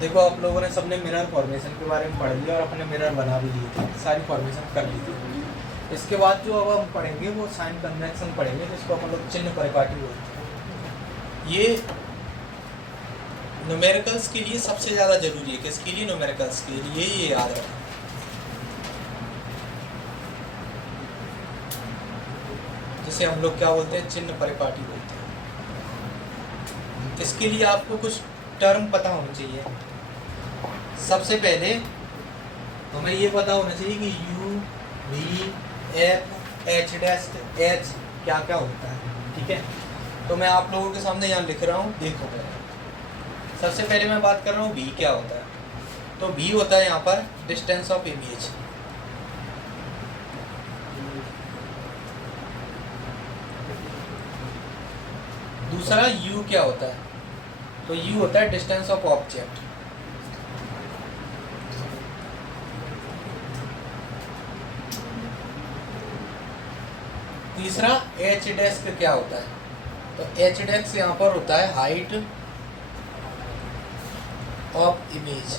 देखो आप लोगों ने सबने मिरर फॉर्मेशन के बारे में पढ़ लिया और अपने मिरर बना भी लिए थे, सारी फॉर्मेशन कर ली थी। इसके बाद जो अब हम पढ़ेंगे वो साइन कन्वेंशन पढ़ेंगे, जिसको अपन लोग चिन्ह परिपाटी बोलते हैं। ये न्यूमेरिकल्स के लिए सबसे ज़्यादा जरूरी है। किसके लिए? न्यूमेरिकल्स के लिए। ये याद रखें। जिसे हम लोग क्या बोलते हैं? चिन्ह परिपाटी बोलते हैं। इसके लिए आपको कुछ टर्म पता होना चाहिए। सबसे पहले हमें ये पता होना चाहिए कि U, V, F, H dash, H क्या क्या होता है। ठीक है, तो मैं आप लोगों के सामने यहाँ लिख रहा हूँ, देखो पहले। सबसे पहले मैं बात कर रहा हूँ वी क्या होता है। तो वी होता है यहाँ पर डिस्टेंस ऑफ इमेज। दूसरा यू क्या होता है? तो यू होता है डिस्टेंस ऑफ ऑब्जेक्ट। तीसरा एच डैश क्या होता है? तो एच डैश यहाँ पर होता है हाइट ऑफ इमेज।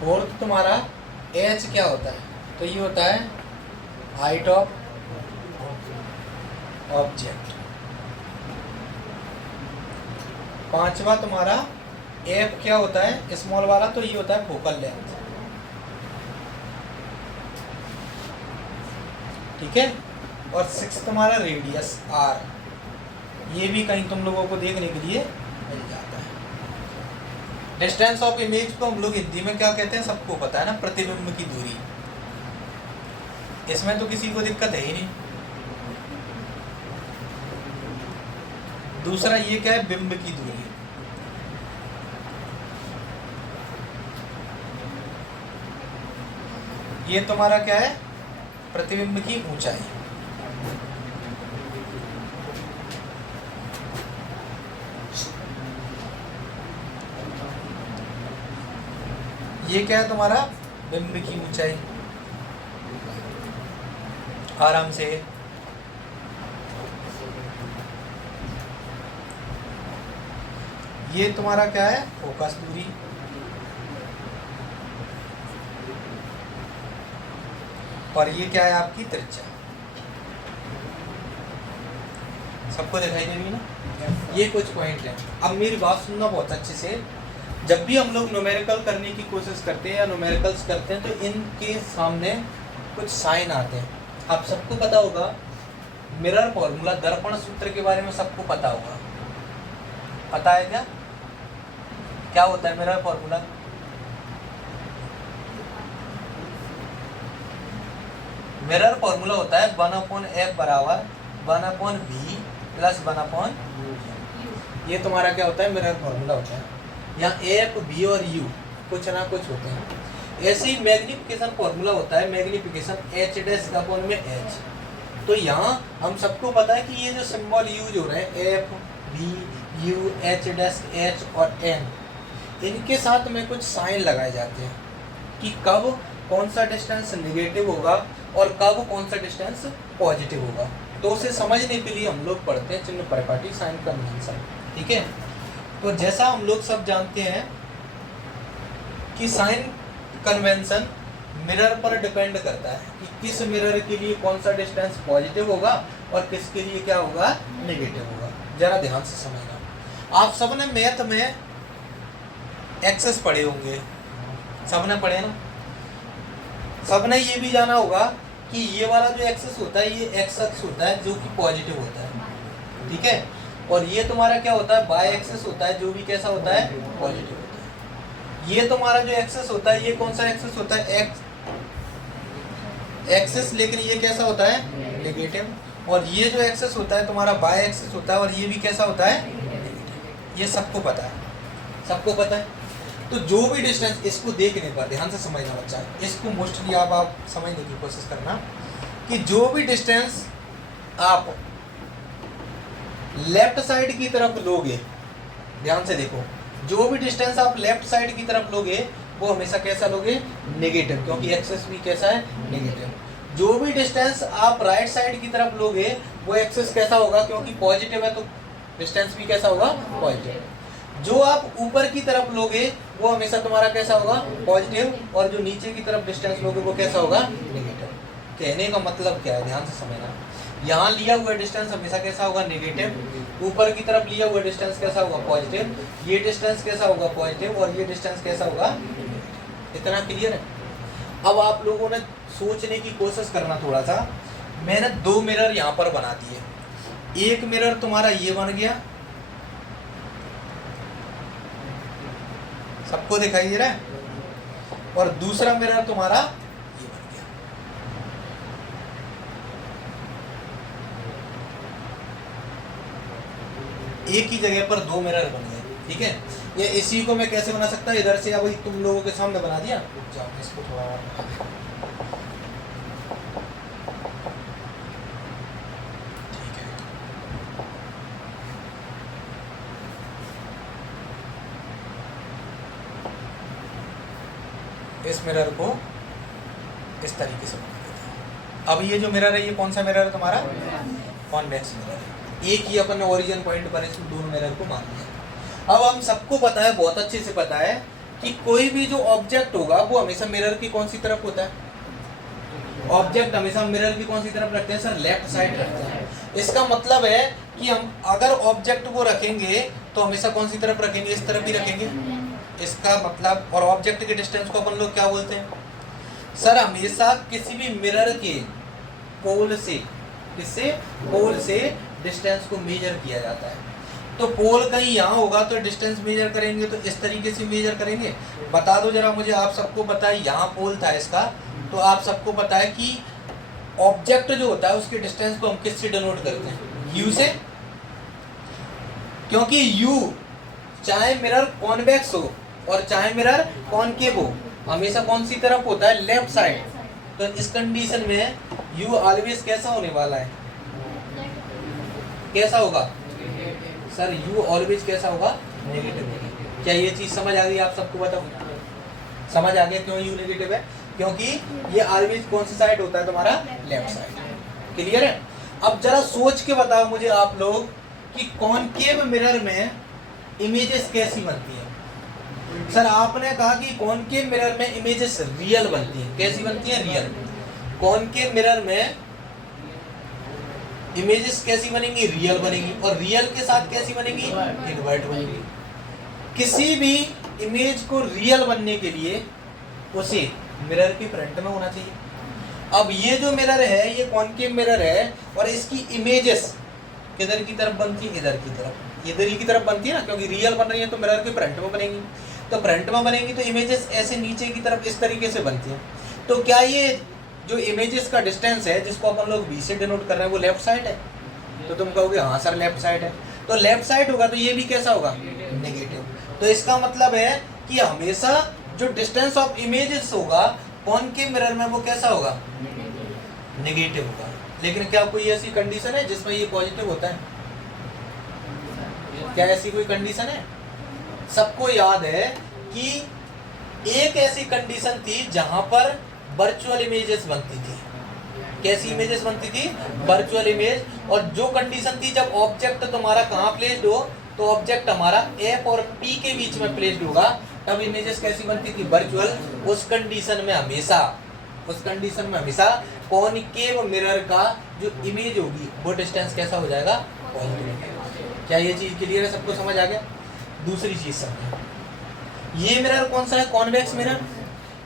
फोर्थ तुम्हारा एच क्या होता है? तो ये होता है हाइट ऑफ ऑब्जेक्ट। पांचवा तुम्हारा एफ क्या होता है? स्मॉल वाला, तो ये होता है फोकल लेंथ। ठीक है, और सिक्स तुम्हारा रेडियस आर। ये भी कहीं तुम लोगों को देखने के लिए मिल जाता है। डिस्टेंस ऑफ इमेज को हम लोग हिंदी में क्या कहते हैं? सबको पता है ना, प्रतिबिंब की दूरी। इसमें तो किसी को दिक्कत है ही नहीं। दूसरा ये क्या है? बिंब की दूरी। ये तुम्हारा क्या है? प्रतिबिंब की ऊंचाई। ये क्या है तुम्हारा? बिंब की ऊंचाई। आराम से। ये तुम्हारा क्या है? फोकस दूरी। और ये क्या है? आपकी त्रिज्या। सबको दिखाई दे रही ना? ये कुछ पॉइंट हैं। अब मेरी बात सुनना बहुत अच्छे से। जब भी हम लोग न्यूमेरिकल करने की कोशिश करते हैं या न्यूमेरिकल्स करते हैं, तो इनके सामने कुछ साइन आते हैं। आप सबको पता होगा मिरर फॉर्मूला, दर्पण सूत्र के बारे में सबको पता होगा। पता है क्या? क्या होता है मिरर फॉर्मूला? मिरर फॉर्मूला होता है 1/f बराबर 1/v प्लस 1/u। ये तुम्हारा क्या होता है? मिरर फॉर्मूला होता है। यहाँ एफ, वी और यू कुछ ना कुछ होते हैं। ऐसे ही मैग्निफिकेशन फॉर्मूला होता है, मैग्निफिकेशन एच डैश अपॉन में एच। तो यहाँ हम सबको पता है कि ये जो सिंबल यूज हो रहे हैं F, V, U, H dash, H और एन, इनके साथ में कुछ साइन लगाए जाते हैं कि कब कौन सा डिस्टेंस नेगेटिव होगा और कब कौन सा डिस्टेंस पॉजिटिव होगा। तो उसे समझने के लिए हम लोग पढ़ते हैं चिन्ह परिपाटी, साइन कन्वेंशन। ठीक है, तो जैसा हम लोग सब जानते हैं कि साइन कन्वेंशन मिरर पर डिपेंड करता है कि किस मिरर के लिए कौन सा डिस्टेंस पॉजिटिव होगा और किसके लिए क्या होगा? नेगेटिव होगा। जरा ध्यान से समझना। आप सबने मैथ में एक्सेस पढ़े होंगे, सबने पढ़े ना? सबने ये भी जाना होगा कि ये वाला जो एक्सेस होता है ये एक्स अक्ष होता है जो कि पॉजिटिव होता है। ठीक है, और ये तुम्हारा क्या होता है? वाई एक्सेस होता है जो भी कैसा होता है? पॉजिटिव होता है। ये तुम्हारा जो एक्सेस होता है ये कौन सा एक्सेस होता है? एक्स एक्सेस, लेकिन ये कैसा होता है? नेगेटिव। और ये जो एक्सेस होता है तुम्हारा वाई एक्सेस होता है और ये भी कैसा होता है? नेगेटिव। ये सबको पता है, सबको पता है। तो जो भी डिस्टेंस, इसको देखने पर ध्यान से समझना बच्चा, इसको मोस्टली आप समझने की कोशिश करना कि जो भी डिस्टेंस आप लेफ्ट साइड की तरफ लोगे, ध्यान से देखो, जो भी डिस्टेंस आप लेफ्ट साइड की तरफ लोगे वो हमेशा कैसा लोगे? नेगेटिव, क्योंकि एक्सेस भी कैसा है? नेगेटिव। जो भी डिस्टेंस आप राइट साइड की तरफ लोगे वो एक्सेस कैसा होगा? क्योंकि पॉजिटिव है तो डिस्टेंस भी कैसा होगा, पॉजिटिव। जो आप ऊपर की तरफ लोगे वो हमेशा तुम्हारा कैसा होगा, पॉजिटिव, और जो नीचे की तरफ डिस्टेंस लोगे वो कैसा होगा, नेगेटिव। कहने का मतलब क्या है, ध्यान से समझना। यहाँ लिया हुआ डिस्टेंस हमेशा कैसा होगा, नेगेटिव। ऊपर की तरफ लिया हुआ डिस्टेंस कैसा होगा, पॉजिटिव। ये डिस्टेंस कैसा होगा, पॉजिटिव, और ये डिस्टेंस कैसा होगा, नेगेटिव। इतना क्लियर है। अब आप लोगों ने सोचने की कोशिश करना थोड़ा सा। मैंने दो मिरर यहाँ पर बना दिए। एक मिरर तुम्हारा ये बन गया, सबको दिखाई दे रहा है, और दूसरा मिरर तुम्हारा ये बन गया। एक ही जगह पर दो मिरर बन गए, ठीक है। ये इसी को मैं कैसे बना सकता, इधर से अब तुम लोगों के सामने बना दिया। जाओ इसको थोड़ा और ठीक है। इस मिरर को इस तरीके से बना देते हैं। अब ये जो मिरर है ये कौन सा मिरर है तुम्हारा, कॉन्वेक्स मिरर है। एक ही अपन ने ओरिजिन पॉइंट पर इस दोनों मिरर को मान लिया। अब हम सबको पता है, बहुत अच्छे से पता है कि कोई भी जो ऑब्जेक्ट होगा वो हमेशा मिरर की कौन सी तरफ होता है, ऑब्जेक्ट हमेशा मिरर की कौन सी तरफ रखते हैं सर, लेफ्ट साइड रखते हैं। इसका मतलब है कि हम अगर ऑब्जेक्ट को रखेंगे तो हमेशा कौन सी तरफ रखेंगे, इस तरफ ही रखेंगे। इसका मतलब, और ऑब्जेक्ट के डिस्टेंस को अपन लोग क्या बोलते हैं सर, हमेशा किसी भी मिरर के पोल से, किससे, पोल से डिस्टेंस को मेजर किया जाता है। तो पोल कहीं यहाँ होगा तो डिस्टेंस मेजर करेंगे तो इस तरीके से मेजर करेंगे। बता दो जरा मुझे, आप सबको पता है यहाँ पोल था इसका, तो आप सबको पता है कि ऑब्जेक्ट जो होता है उसके डिस्टेंस को हम किससे डिनोट करते हैं, यू से। क्योंकि यू चाहे मिरर कॉन्वेक्स हो और चाहे मिरर कॉनकेव हो, हमेशा कौन सी तरफ होता है, लेफ्ट साइड। तो इस कंडीशन में यू ऑलवेज कैसा होने वाला है, कैसा होगा सर, यू ऑलवेज कैसा होगा, नेगेटिव होगा। क्या ये चीज समझ आ गई आप सबको, बताओ समझ आ गया क्यों यू नेगेटिव है, क्योंकि ये ऑलवेज कौन सी साइड होता है तुम्हारा, लेफ्ट साइड। क्लियर है। अब जरा सोच के बताओ मुझे आप लोग कि कॉनकेव मिरर में इमेजेस कैसी बनती है। सर आपने कहा कि कॉनकेव मिरर में इमेजेस रियल बनती हैं, कैसी बनती हैं, रियल। कॉनकेव मिरर में इमेजेस कैसी बनेंगी, रियल बनेगी, और रियल के साथ कैसी बनेगी, इन्वर्ट बनेगी। किसी भी इमेज को रियल बनने के लिए उसे मिरर के फ्रंट में होना चाहिए। अब ये जो मिरर है ये कॉनकेव मिरर है, और इसकी इमेजेस किधर की तरफ बनती है, इधर की तरफ, इधर ही की तरफ बनती है ना, क्योंकि रियल बन रही है तो मिरर के फ्रंट में बनेगी। तो फ्रंट में बनेगी तो इमेजेस ऐसे नीचे की तरफ इस तरीके से बनती हैं। तो क्या ये जो इमेजेस का डिस्टेंस है जिसको अपन लोग बी से डिनोट कर रहे हैं वो लेफ्ट साइड है, तो तुम कहोगे हाँ सर लेफ्ट साइड है। तो लेफ्ट साइड होगा तो ये भी कैसा होगा, नेगेटिव। तो इसका मतलब है कि हमेशा जो डिस्टेंस ऑफ इमेजेस होगा कॉनकेव मिरर में वो कैसा होगा, नेगेटिव होगा। लेकिन क्या कोई ऐसी कंडीशन है जिसमें ये पॉजिटिव होता है, क्या ऐसी कोई कंडीशन है। सबको याद है कि एक ऐसी कंडीशन थी जहां पर वर्चुअल इमेजेस बनती थी। कैसी इमेजेस बनती थी, वर्चुअल इमेज। और जो कंडीशन थी जब ऑब्जेक्ट तुम्हारा कहाँ प्लेस्ड हो, तो ऑब्जेक्ट हमारा एफ और पी के बीच में प्लेस्ड होगा, तब इमेजेस कैसी बनती थी, वर्चुअल। उस कंडीशन में हमेशा कॉनकेव मिरर का जो इमेज होगी वो डिस्टेंस कैसा हो जाएगा, पॉजिटिव। क्या ये चीज क्लियर है, सबको समझ आ गया। दूसरी चीज समझो, ये मिरर कौन सा है, कॉन्वेक्स मिरर।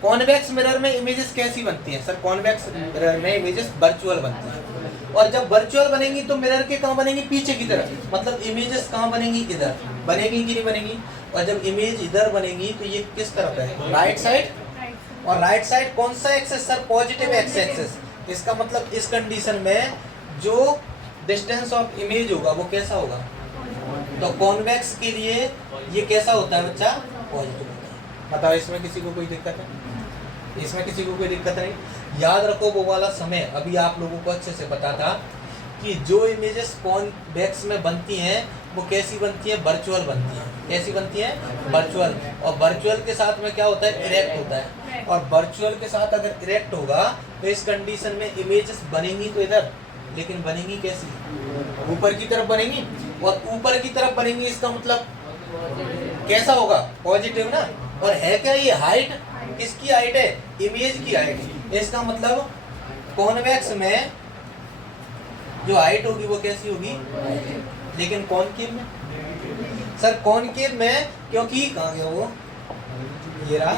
कॉन्वेक्स मिरर में इमेजेस कैसी बनती हैं सर, कॉन्वेक्स मिरर में इमेजेस वर्चुअल बनती हैं। और जब वर्चुअल बनेंगी तो मिरर के कहाँ बनेंगी, पीछे की तरफ। मतलब इमेजेस कहाँ बनेंगी, इधर बनेगी कि नहीं बनेगी। और जब इमेज इधर बनेगी तो ये किस तरफ है, राइट साइड। और राइट साइड कौन सा axis sir, positive X axis. इसका मतलब इस कंडीशन में जो डिस्टेंस ऑफ इमेज होगा वो कैसा होगा, तो कॉन्वेक्स के लिए ये कैसा होता है बच्चा, पॉजिटिव होता है। बताओ इसमें किसी को कोई दिक्कत है, इसमें किसी को कोई दिक्कत नहीं। याद रखो वो वाला समय अभी आप लोगों को अच्छे से पता था कि जो इमेजेस कॉन्वेक्स में बनती हैं वो कैसी बनती है, वर्चुअल बनती है। कैसी बनती है, वर्चुअल। और वर्चुअल के साथ में क्या होता है, इरेक्ट होता है। और वर्चुअल के साथ अगर इरेक्ट होगा तो इस कंडीशन में इमेजेस बनेंगी तो इधर, लेकिन बनेंगी कैसी, ऊपर की तरफ बनेंगी। और ऊपर की तरफ बनेंगे, इसका मतलब कैसा होगा? पॉजिटिव ना। और है क्या ये हाइट? किसकी हाइट है? इमेज की हाइट। इसका मतलब कॉन्वेक्स में जो हाइट होगी वो कैसी होगी? लेकिन कॉनकेव में? सर कॉनकेव में क्योंकि कहाँ गया वो, ये रहा।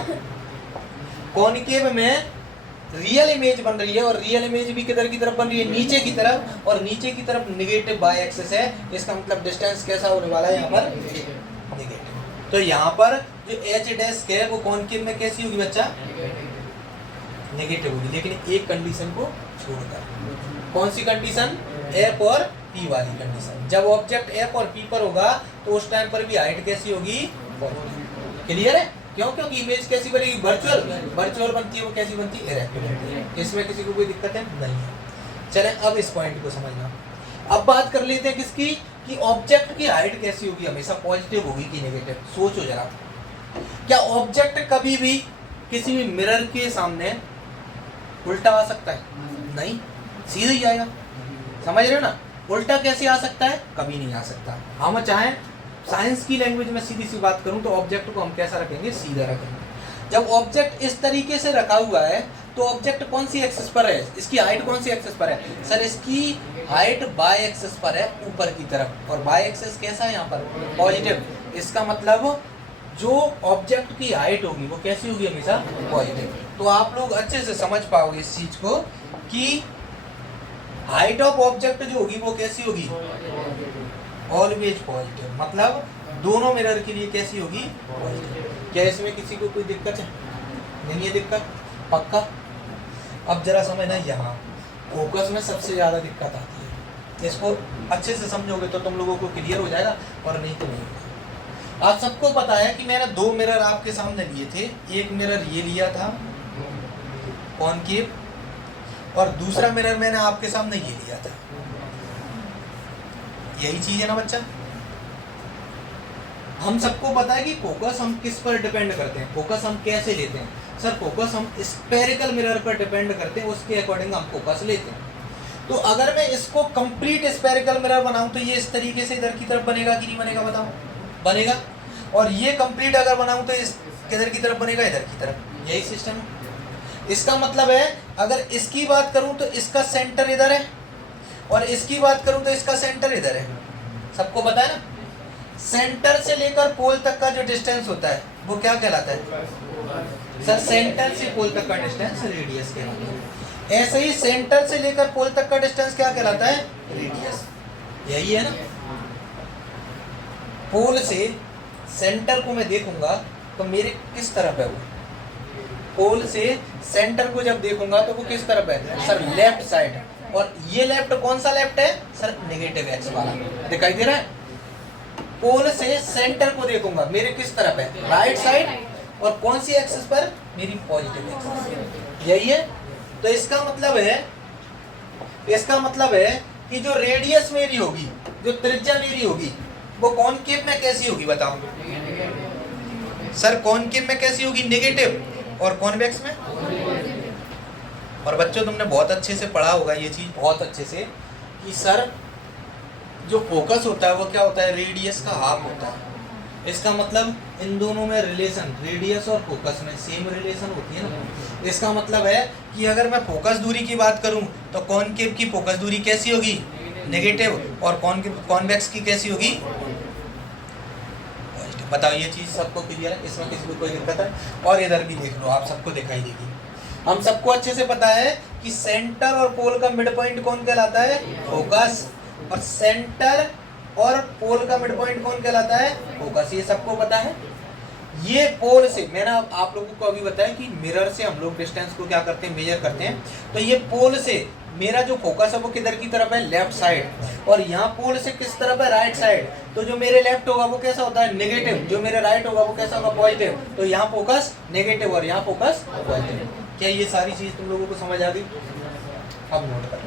कॉनकेव में रियल इमेज बन रही है और रियल इमेज भी किधर की तरफ बन रही है? नीचे की तरफ, और नीचे की तरफ निगेटिव बाय एक्सिस है। इसका मतलब डिस्टेंस कैसा होने वाला है यहाँ पर? निगेटिव। तो यहाँ पर जो एच डैश है वो कॉनकेव में कैसी होगी बच्चा? नेगेटिव होगी, लेकिन एक कंडीशन को छोड़कर। कौन सी कंडीशन? एफ और पी वाली कंडीशन। जब ऑब्जेक्ट एफ और पी पर होगा तो उस टाइम पर भी हाइट कैसी होगी? पॉजिटिव। क्लियर है? क्यों? क्योंकि इमेज कैसी बनेगी? वर्चुअल। वर्चुअल बनती है वो कैसी बनती है? इरेक्ट बनती है। इसमें किसी को कोई दिक्कत है? नहीं है। चलें अब इस पॉइंट को समझना। अब बात कर लेते हैं किसकी, कि ऑब्जेक्ट की हाइट कैसी होगी? हमेशा पॉजिटिव होगी कि नेगेटिव? सोचो जरा, क्या ऑब्जेक्ट कभी भी किसी भी मिरर के सामने उल्टा आ सकता है? नहीं, सीधे ही आएगा। समझ रहे हो ना? उल्टा कैसे आ सकता है? कभी नहीं आ सकता। हम चाहें साइंस की लैंग्वेज में सीधी सी बात करूं तो ऑब्जेक्ट को हम कैसा रखेंगे? सीधा रखेंगे। जब ऑब्जेक्ट इस तरीके से रखा हुआ है तो ऑब्जेक्ट कौन सी एक्सिस पर है? इसकी हाइट कौन सी एक्सिस पर है? सर इसकी हाइट बाय एक्सिस पर है, ऊपर की तरफ। और बाय एक्सिस कैसा है यहाँ पर? पॉजिटिव। इसका मतलब जो ऑब्जेक्ट की हाइट होगी वो कैसी होगी? हमेशा पॉजिटिव। तो आप लोग अच्छे से समझ पाओगे इस चीज को कि हाइट ऑफ ऑब्जेक्ट जो होगी वो कैसी होगी? Always positive. मतलब दोनों मिरर के लिए कैसी होगी? पॉजिटिव। क्या इसमें किसी को कोई दिक्कत है? नहीं है दिक्कत? पक्का? अब जरा समझना, यहाँ फोकस में सबसे ज्यादा दिक्कत आती है। इसको अच्छे से समझोगे तो तुम लोगों को क्लियर हो जाएगा, और नहीं तो नहीं। आप सबको पता है कि मैंने दो मिरर आपके सामने लिए थे। एक मिरर ये लिया था कॉनकेव, और दूसरा मिरर मैंने आपके सामने ये लिया था। यही चीज है ना बच्चा? हम सबको पता है कि फोकस हम किस पर डिपेंड करते हैं, फोकस हम कैसे लेते हैं। सर फोकस हम स्फेरिकल मिरर पर डिपेंड करते हैं, उसके अकॉर्डिंग हम फोकस लेते हैं। तो अगर मैं इसको कंप्लीट स्फेरिकल मिरर बनाऊं तो ये इस तरीके से इधर की तरफ बनेगा कि नहीं बनेगा? बताओ। बनेगा। और ये कंप्लीट अगर बनाऊं तो इस किधर की तरफ बनेगा? इधर की तरफ। यही सिस्टम है। इसका मतलब है अगर इसकी बात करूं तो इसका सेंटर इधर है, और इसकी बात करूं तो इसका सेंटर इधर है। सबको पता है ना? सेंटर से लेकर पोल तक का जो डिस्टेंस होता है वो क्या कहलाता है? सर सेंटर से पोल तक का डिस्टेंस रेडियस कहलाता है। ऐसे ही सेंटर से लेकर पोल तक का डिस्टेंस क्या कहलाता है? रेडियस। यही है ना? पोल से सेंटर को मैं देखूंगा तो मेरे किस तरफ है वो? पोल से सेंटर को जब देखूंगा तो वो किस तरफ है? Sir left side. और ये लेफ्ट कौन सा लेफ्ट है? सर नेगेटिव एक्स वाला। दिखाई दे रहा है? पोल से सेंटर को देखूंगा मेरे किस तरफ है? Right side. और कौन सी एक्सिस पर? मेरी पॉजिटिव एक्सिस। यही है। तो इसका मतलब है कि जो रेडियस मेरी होगी, जो त्रिज्या मेरी होगी, वो कॉनकेव में कैसी होगी? बताओ सर। कॉनकेव में कैसी होगी? नेगेटिव। और कॉन्वेक्स में? और बच्चों तुमने बहुत अच्छे से पढ़ा होगा ये चीज, बहुत अच्छे से, कि सर जो फोकस होता है वो क्या होता है? रेडियस का हाफ होता है। इसका मतलब इन दोनों में रिलेशन, रेडियस और फोकस में सेम रिलेशन होती है ना। इसका मतलब है कि अगर मैं फोकस दूरी की बात करूं तो कॉनकेव की फोकस दूरी कैसी होगी? नेगेटिव। और कॉन्वेक्स की कैसी होगी? बताओ ये चीज सबको क्लियर है? इसमें किसी को कोई दिक्कत है? और इधर भी देख लो, आप सबको दिखाई देगी। हम सबको अच्छे से पता है कि सेंटर और पोल का मिड पॉइंट कौन कहलाता है? फोकस। और सेंटर और पोल का मिड पॉइंट कौन कहलाता है? फोकस। ये सबको पता है। ये पोल से, मैंने आप लोगों को अभी बताया कि मिरर से हम लोग डिस्टेंस को क्या करते हैं? मेजर करते हैं। तो ये पोल से मेरा जो फोकस है वो किधर की तरफ है? Left side. और यहाँ पोल से किस तरफ है? Right side. तो जो मेरे लेफ्ट होगा वो कैसा होता है? नेगेटिव। जो मेरे राइट होगा वो कैसा होगा? पॉजिटिव। तो यहाँ फोकस नेगेटिव और यहाँ फोकस पॉजिटिव। क्या ये सारी चीज तुम लोगों को समझ आ गई? अब नोट करें।